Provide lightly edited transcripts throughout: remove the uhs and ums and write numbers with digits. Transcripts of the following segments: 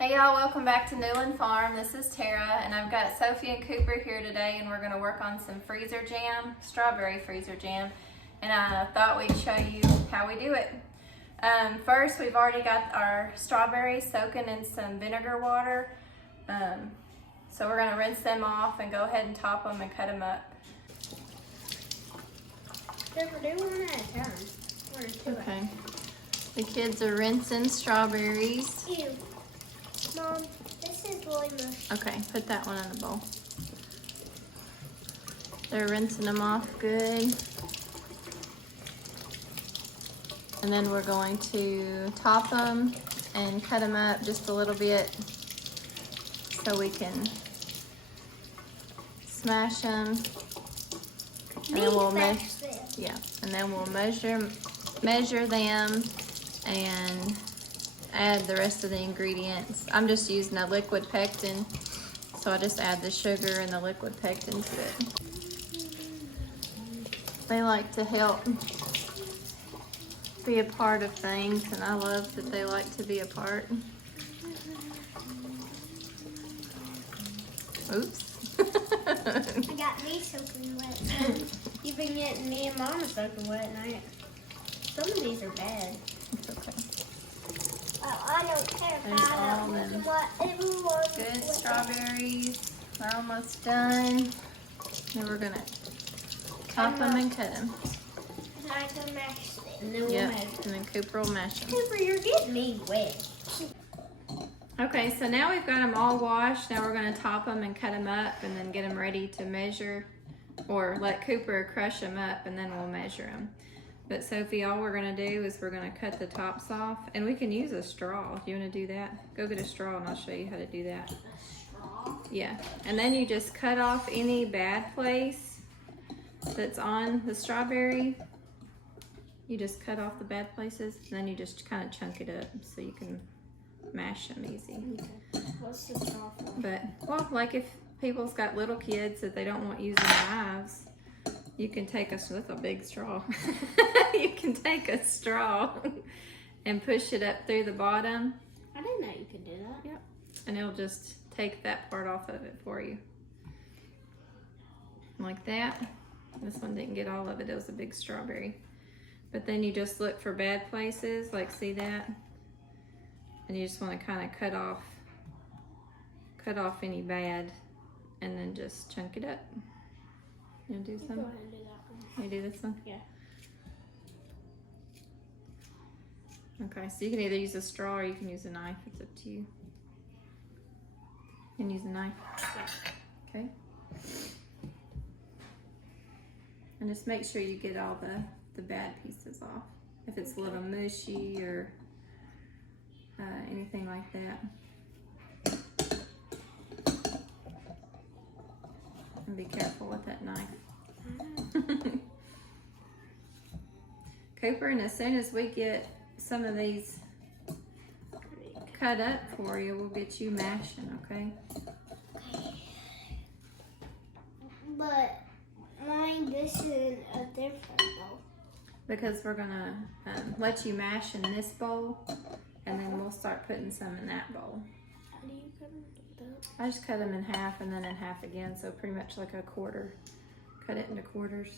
Hey y'all, welcome back to Newland Farm. This is Tara and I've got Sophie and Cooper here today and we're going to work on some freezer jam, strawberry freezer jam, and I thought we'd show you how we do it. First, we've already got our strawberries soaking in some vinegar water, so we're going to rinse them off and go ahead and top them and cut them up. Cooper, do one at a time. One or two. Okay. The kids are rinsing strawberries. Ew. Mom, this is really mushy. Okay, put that one in the bowl. They're rinsing them off good. And then we're going to top them and cut them up just a little bit so we can smash them. And then we'll measure them and add the rest of the ingredients. I'm just using a liquid pectin, so I just add the sugar and the liquid pectin to it. They like to help be a part of things, and I love that they like to be a part. Oops. I got me soaking wet. You've been getting me and Mama soaking wet, and some of these are bad. It's okay. I don't care There's about all them. what everyone. Good strawberries. They're almost done. Then we're gonna top them and cut them. I can mash them. And then we'll Yep, measure. and then Cooper will mash them. Cooper, you're getting me wet. Okay, so now we've got them all washed. Now we're gonna top them and cut them up and then get them ready to measure, or let Cooper crush them up and then we'll measure them. But Sophie, all we're gonna do is we're gonna cut the tops off, and we can use a straw. Do you wanna do that? Go get a straw and I'll show you how to do that. Straw? Yeah, and then you just cut off any bad place that's on the strawberry. You just cut off the bad places, and then you just kind of chunk it up so you can mash them easy. Okay. What's the straw for? But, well, like if people's got little kids that they don't want using knives, you can take that's a big straw. You can take a straw and push it up through the bottom. I didn't know you could do that. Yep. And it'll just take that part off of it for you. Like that. This one didn't get all of it. It was a big strawberry. But then you just look for bad places, like see that? And you just want to kind of cut off any bad and then just chunk it up. You want to do some? Go ahead and do that one. You do this one? Yeah. Okay, so you can either use a straw or you can use a knife. It's up to you. You can use a knife. Yeah. Okay. And just make sure you get all the bad pieces off. If it's a little mushy or anything like that. And be careful with that knife. Cooper, and as soon as we get some of these cut up for you, we'll get you mashing, okay? But mine, this is a different bowl. Because we're gonna let you mash in this bowl, and then we'll start putting some in that bowl. How do you cut them? I just cut them in half and then in half again, so pretty much like a quarter. Cut it into quarters.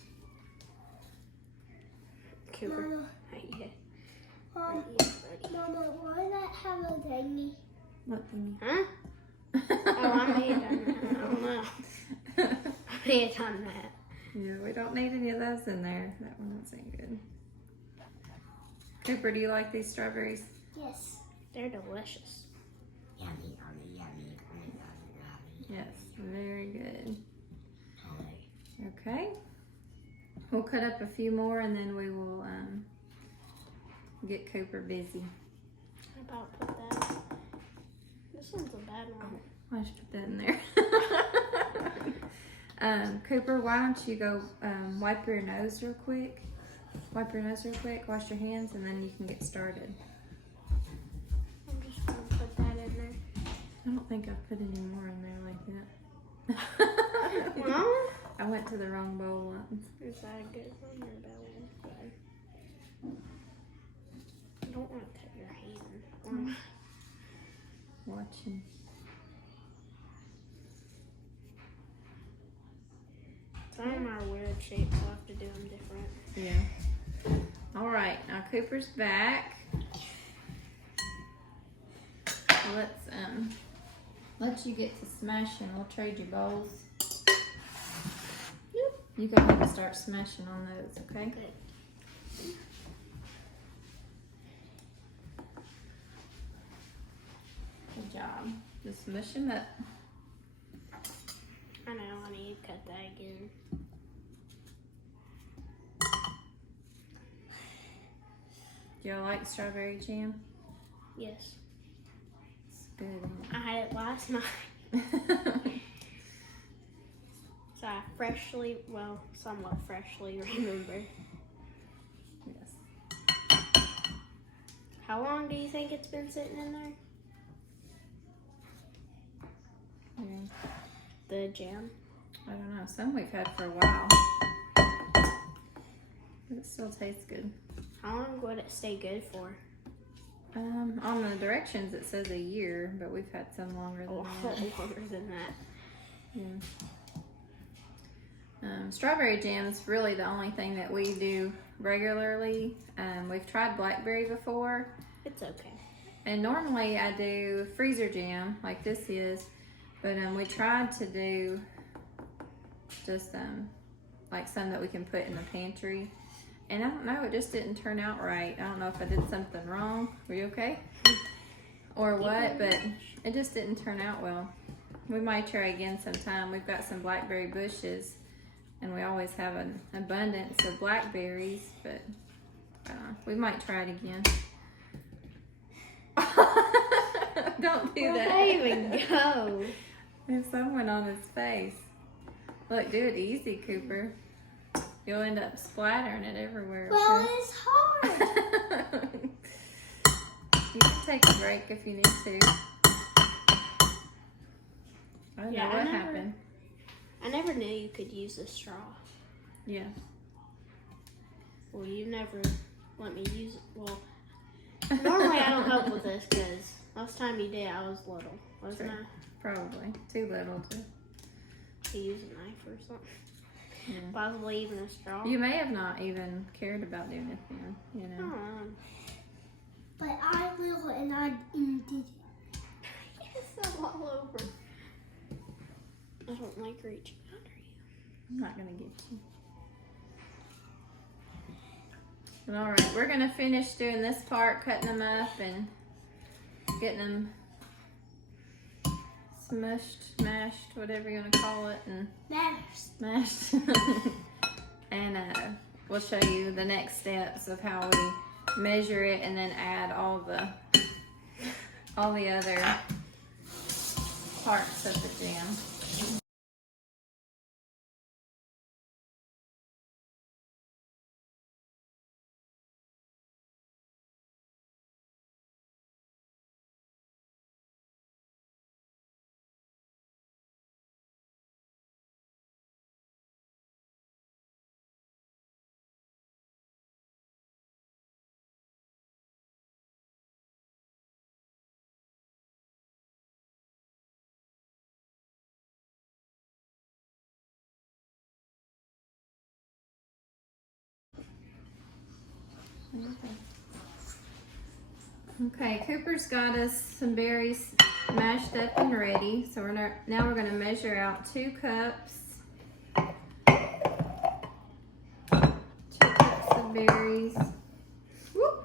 Cooper. Mama, Yeah. Mama, why not have a thingy? What thingy? Huh? Oh, I may have done that. I don't know. I may have done that. Yeah, we don't need any of those in there. That one doesn't good. Cooper, do you like these strawberries? Yes. They're delicious. Yummy, yummy, yummy, yummy, yummy, Yes, very good. yummy. Okay. We'll cut up a few more and then we will get Cooper busy. How about put that? This one's a bad one. I should put that in there. Cooper, why don't you go wipe your nose real quick? Wipe your nose real quick, wash your hands, and then you can get started. I'm just gonna put that in there. I don't think I've put any more in there like that. Well, I went to the wrong bowl once. is that a good one or a bad one? Good. I don't want to cut your hand. watching. Some of them are weird shapes, so I'll have to do them different. Yeah. All right, now Cooper's back. Let's let you get to smashing. We'll trade you bowls. You go ahead and start smashing on those, okay? Okay. Good job. Just smush them up. I know, I need to cut that again. Do y'all like strawberry jam? Yes. It's good. I had it last night. So I somewhat freshly remember. Yes. How long do you think it's been sitting in there? Yeah. The jam? I don't know. Some we've had for a while. But it still tastes good. How long would it stay good for? On the directions it says a year, but we've had some longer A than lot that. longer than that. Yeah. Strawberry jam is really the only thing that we do regularly. We've tried blackberry before, It's okay. and normally I do freezer jam like this is, but we tried to do just like some that we can put in the pantry, and I don't know, it just didn't turn out right. I don't know if I did something wrong. Were you okay? Or what? But it just didn't turn out well. We might try again sometime. We've got some blackberry bushes, and we always have an abundance of blackberries, but we might try it again. Don't do Where'd that. they even go? There's someone on his face. Look, do it easy, Cooper. You'll end up splattering it everywhere. Well, okay? it's hard. You can take a break if you need to. I don't know what happened. I never knew you could use a straw. Yeah. Well, you never let me use it. Well, normally I don't help with this because last time you did, I was little, wasn't True. Probably. Too little to use a knife or something. Yeah. Possibly even a straw. You may have not even cared about doing it then, you know. But I will, and I did it. It's all over. I don't like reaching under you. I'm not gonna get you. But all right, we're gonna finish doing this part, cutting them up and getting them smushed, smashed, whatever you want to call it, and smashed. And we'll show you the next steps of how we measure it and then add all the other parts of the jam. Okay, Cooper's got us some berries mashed up and ready. So now we're gonna measure out 2 cups. 2 cups of berries. Whoop!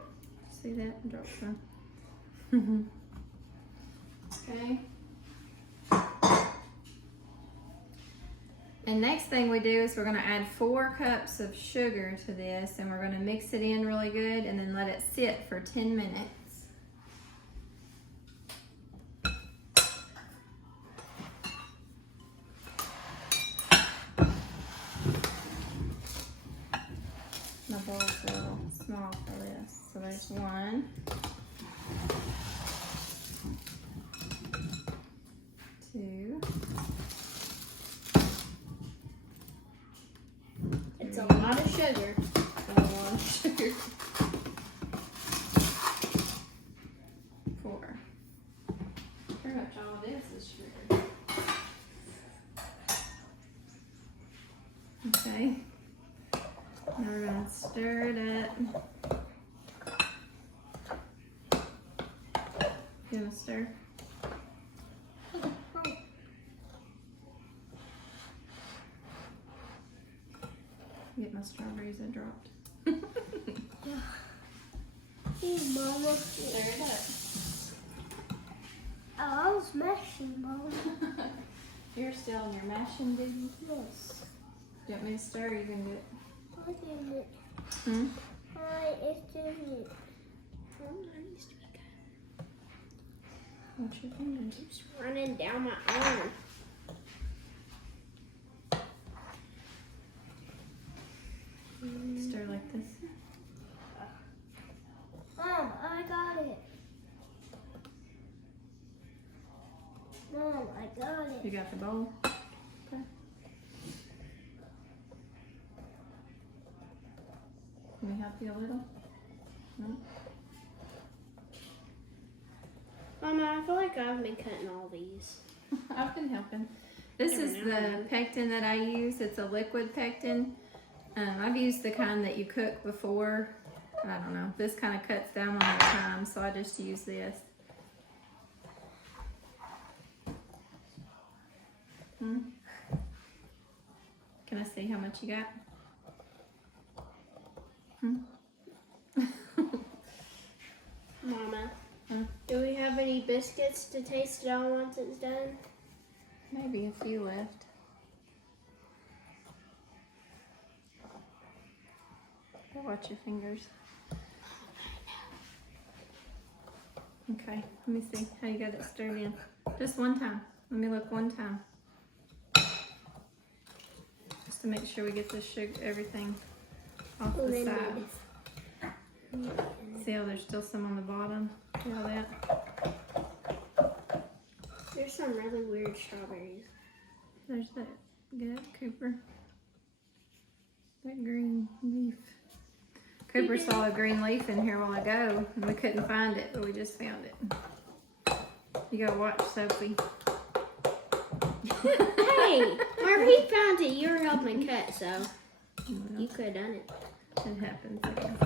See that? Drop some. Okay. And next thing we do is we're gonna add 4 cups of sugar to this, and we're gonna mix it in really good and then let it sit for 10 minutes. My bowl's a little small for this. So there's 1. 2. It's a lot of sugar. A lot of sugar. 4. much all this is sugar. Okay. Now we're gonna stir it up. You wanna stir? Get my strawberries that dropped. Hey, Mama. Stir it up. Oh, I was mashing, Mama. You're still in your mashing, did you? Yes. Do you want me to stir or you can do it? I did it. Hmm? It's doing it. That needs to be good. What's your fingers? It's running down my arm. Stir like this. Mom, I got it. Mom, I got You it. got the bowl? Okay. Can we help you a little? No? Mama, I feel like I've been cutting all these. I've been helping. This Every is now the and then. pectin that I use. It's a liquid pectin. I've used the kind that you cook before. I don't know. This kind of cuts down on the time, so I just use this. Hmm? Can I see how much you got? Hmm? Mama, Huh? do we have any biscuits to taste it all once it's done? Maybe a few left. Watch your fingers. Okay, let me see how you got it stirred in. Just one time. Let me look one time. Just to make sure we get the sugar, everything off the Blended. sides. See how there's still some on the bottom? See all that? There's some really weird strawberries. There's that. Good, Cooper. That green leaf. Cooper saw a green leaf in here a while ago, and we couldn't find it, but we just found it. You gotta watch Sophie. Hey, whenever he found it, you were helping cut, so Well, you could have done it. it happens, I guess.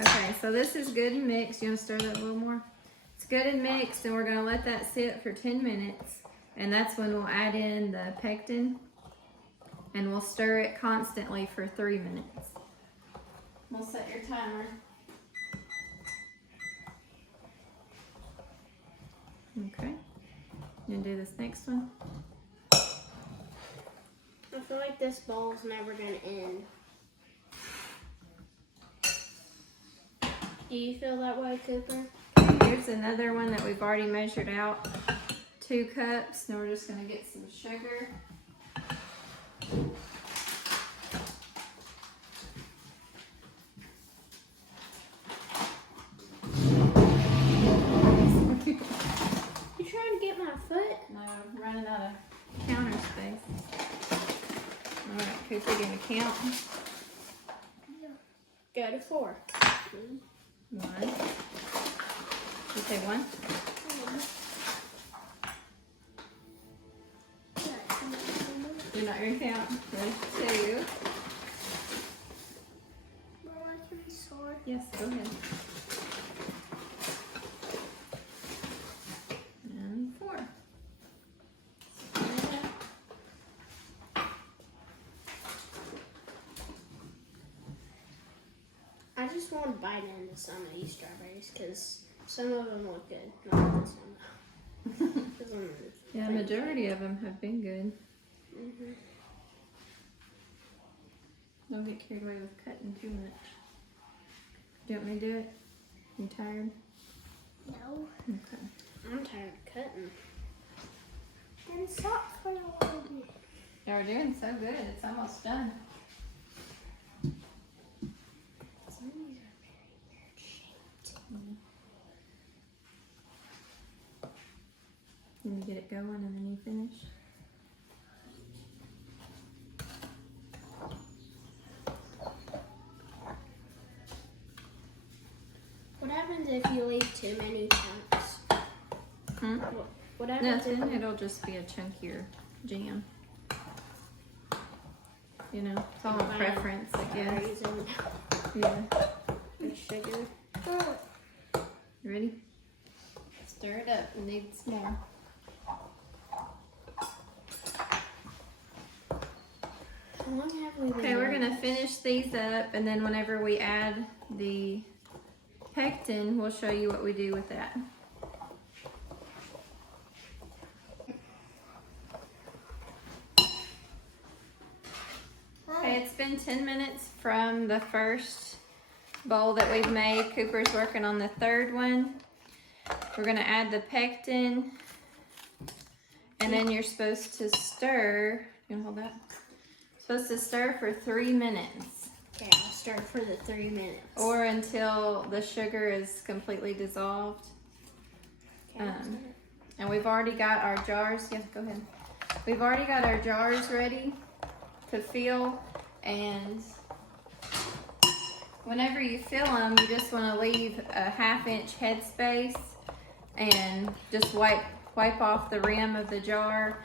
Okay, so this is good and mixed. You wanna stir that a little more? It's good and mixed, and we're gonna let that sit for 10 minutes. And that's when we'll add in the pectin. And we'll stir it constantly for 3 minutes. We'll set your timer. Okay. You gonna do this next one? I feel like this bowl's never gonna end. Do you feel that way, Cooper? Here's another one that we've already measured out. 2 cups. Now we're just gonna get some sugar. You trying to get my foot? No, I'm running out of counter space. Alright, Cooper, gonna count. Go to 4. 1. You say 1? You're not gonna count. Ready? 2. Yes, go ahead. And 4. I just want to bite into some of these strawberries because some of them look good. Not this one. This one is Yeah, the majority of them have been good. Mhm. Don't get carried away with cutting too much. Do you want me to do it? You tired? No. Okay. I'm tired of cutting. Then stop for a little bit. Yeah, we're doing so good. It's almost done. Some of these are very weird shaped. Then you get it going and then you finish. What happens if you leave too many chunks? Hmm? What happens if Nothing, it'll just be a chunkier jam. You know, it's all a preference, I guess. raisin Yeah. and sugar? You ready? Stir it up. It needs more. How long have we been Okay, we're doing gonna finish these up, and then whenever we add the pectin, we'll show you what we do with that. Okay, it's been 10 minutes from the first bowl that we've made. Cooper's working on the third one. We're gonna add the pectin, and then you're supposed to stir. You wanna hold that? Supposed to stir for 3 minutes, Okay, I'll start for the 3 minutes. or until the sugar is completely dissolved. Okay, And we've already got our jars. Yeah, go ahead. We've already got our jars ready to fill, and whenever you fill them, you just want to leave a 1/2 inch headspace and just wipe off the rim of the jar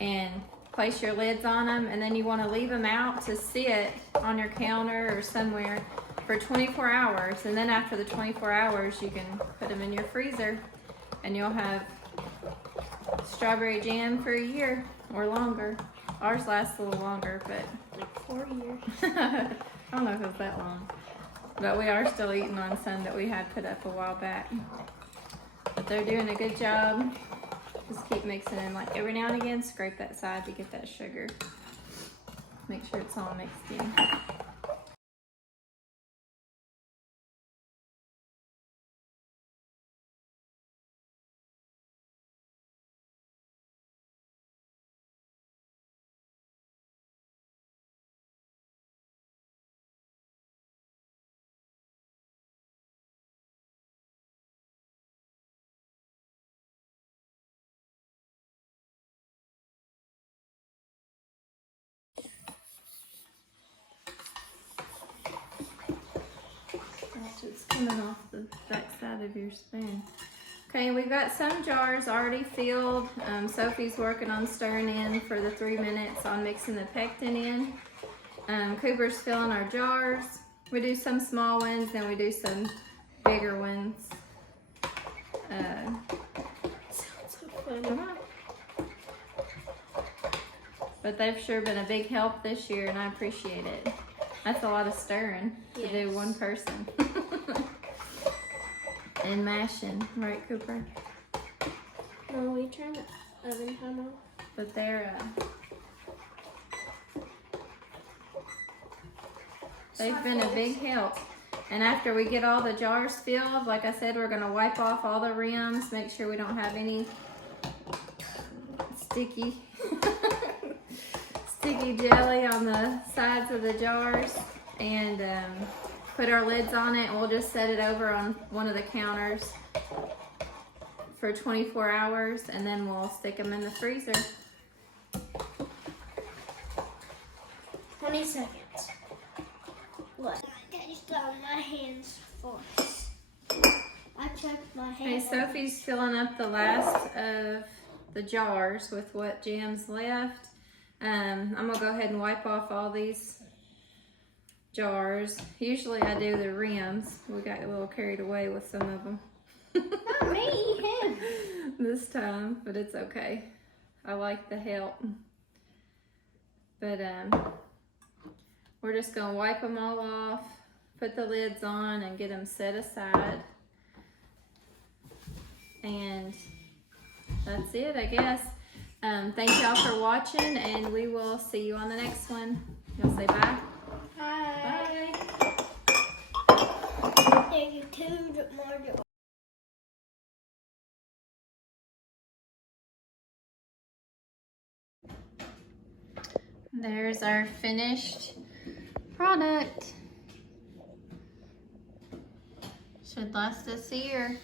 and place your lids on them, and then you want to leave them out to sit on your counter or somewhere for 24 hours, and then after the 24 hours you can put them in your freezer and you'll have strawberry jam for a year or longer. Ours lasts a little longer, but like 4 years. I don't know if it's that long. But we are still eating on some that we had put up a while back. But they're doing a good job. Just keep mixing in, like every now and again, scrape that side to get that sugar. Make sure it's all mixed in. It's coming off the back side of your spoon. Okay, we've got some jars already filled. Sophie's working on stirring in for the 3 minutes on mixing the pectin in. Cooper's filling our jars. We do some small ones, then we do some bigger ones. Sounds so fun. Come on. But they've sure been a big help this year, and I appreciate it. That's a lot of stirring to do Yes. one person. And mashing, right, Cooper? No, we turn the oven time on. But they've been a big help. And after we get all the jars filled, like I said, we're gonna wipe off all the rims, make sure we don't have any sticky jelly on the sides of the jars, and put our lids on it, and we'll just set it over on one of the counters for 24 hours, and then we'll stick them in the freezer. 20 seconds. What? I just on my hands first. I checked my Okay, hands. Sophie's filling up the last of the jars with what jam's left. I'm gonna go ahead and wipe off all these jars. Usually I do the rims. We got a little carried away with some of them. Not me, him. This time, but it's okay. I like the help. But we're just gonna wipe them all off, put the lids on, and get them set aside. And that's it, I guess. Thank y'all for watching, and we will see you on the next one. Y'all say bye. Hi. Bye. Thank you too, more. There's our finished product. Should last us a year.